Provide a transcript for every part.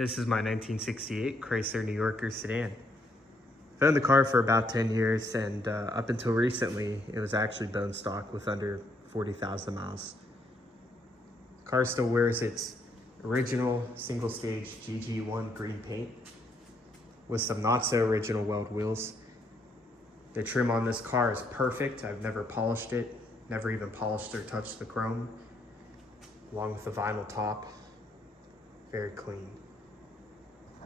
This is my 1968 Chrysler New Yorker sedan. I've owned the car for about 10 years, and up until recently, it was actually bone stock with under 40,000 miles. The car still wears its original single-stage GG1 green paint with some not-so-original weld wheels. The trim on this car is perfect. I've never polished it, never even polished or touched the chrome, along with the vinyl top. Very clean.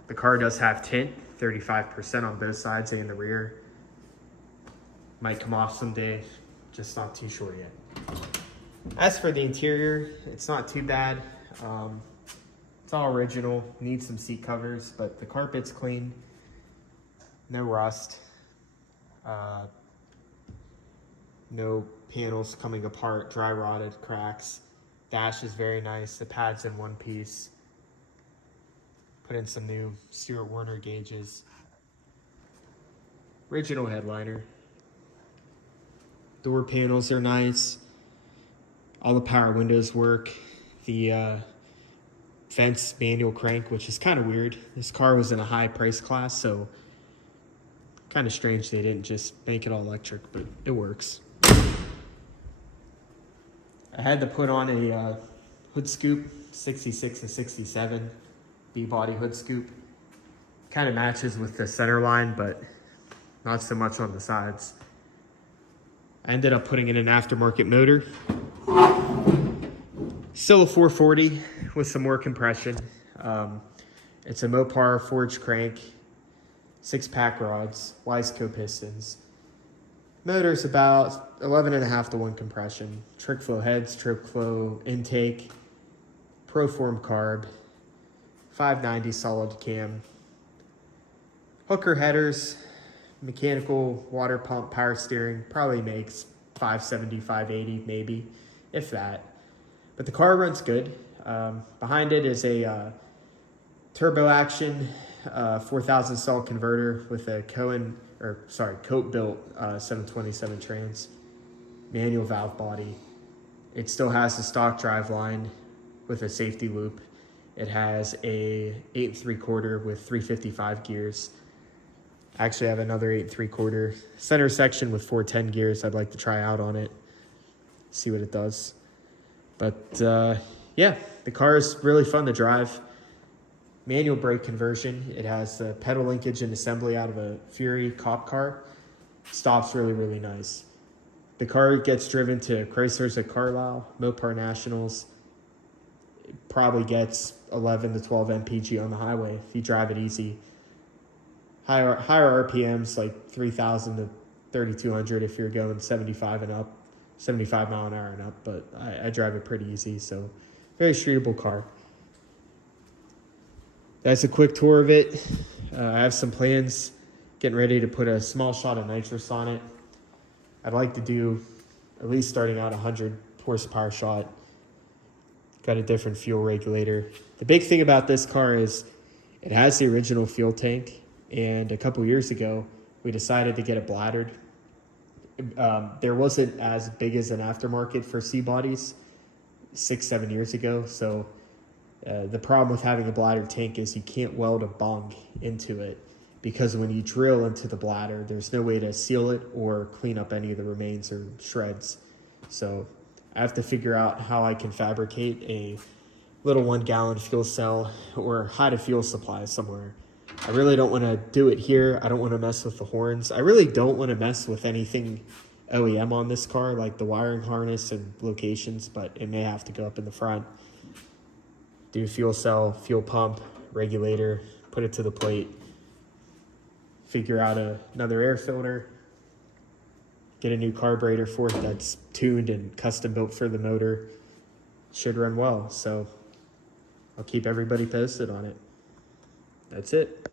The car does have tint, 35% on both sides and the rear. Might come off someday, just not too sure yet. As for the interior, it's not too bad. It's all original, needs some seat covers, but the carpet's clean, no rust, no panels coming apart, dry rotted, cracks. Dash is very nice, the pad's in one piece. Put in some new Stewart Warner gauges. Original headliner. Door panels are nice. All the power windows work. The vents manual crank, which is kind of weird. This car was in a high price class, so kind of strange they didn't just make it all electric, but it works. I had to put on a hood scoop, 66 and 67. B-body hood scoop. Kind of matches with the center line, but not so much on the sides. I ended up putting in an aftermarket motor. Still a 440 with some more compression. It's a Mopar forged crank, 6-pack rods, Wiseco pistons. Motor's about 11.5 to 1 compression. Trick flow heads, trick flow intake, Proform carb. 590 solid cam. Hooker headers, mechanical water pump, power steering, probably makes 570, 580 maybe, if that. But the car runs good. Behind it is a turbo action 4,000 stall converter with a Coat built 727 trans, manual valve body. It still has the stock drive line with a safety loop. It has a 8 3/4 with 355 gears. I actually have another 8 3/4 center section with 410 gears I'd like to try out on it, see what it does. But yeah, the car is really fun to drive. Manual brake conversion. It has the pedal linkage and assembly out of a Fury cop car. Stops really, really nice. The car gets driven to Chrysler's at Carlisle, Mopar Nationals. It probably gets 11 to 12 mpg on the highway if you drive it easy. Higher RPMs, like 3,000 to 3,200 if you're going 75 and up, 75 mile an hour and up, but I drive it pretty easy, so very streetable car. That's a quick tour of it. I have some plans, getting ready to put a small shot of nitrous on it. I'd like to do at least starting out 100 horsepower shot. Got a different fuel regulator. The big thing about this car is it has the original fuel tank, and a couple years ago we decided to get it bladdered. There wasn't as big as an aftermarket for C-bodies 6-7 years ago, so the problem with having a bladdered tank is you can't weld a bung into it, because when you drill into the bladder, there's no way to seal it or clean up any of the remains or shreds. So I have to figure out how I can fabricate a little 1-gallon fuel cell or hide a fuel supply somewhere. I really don't want to do it here. I don't want to mess with the horns. I really don't want to mess with anything OEM on this car, like the wiring harness and locations, but it may have to go up in the front. Do fuel cell, fuel pump, regulator, put it to the plate, figure out another air filter, get a new carburetor for it that's tuned and custom built for the motor. Should run well, so I'll keep everybody posted on it. That's it.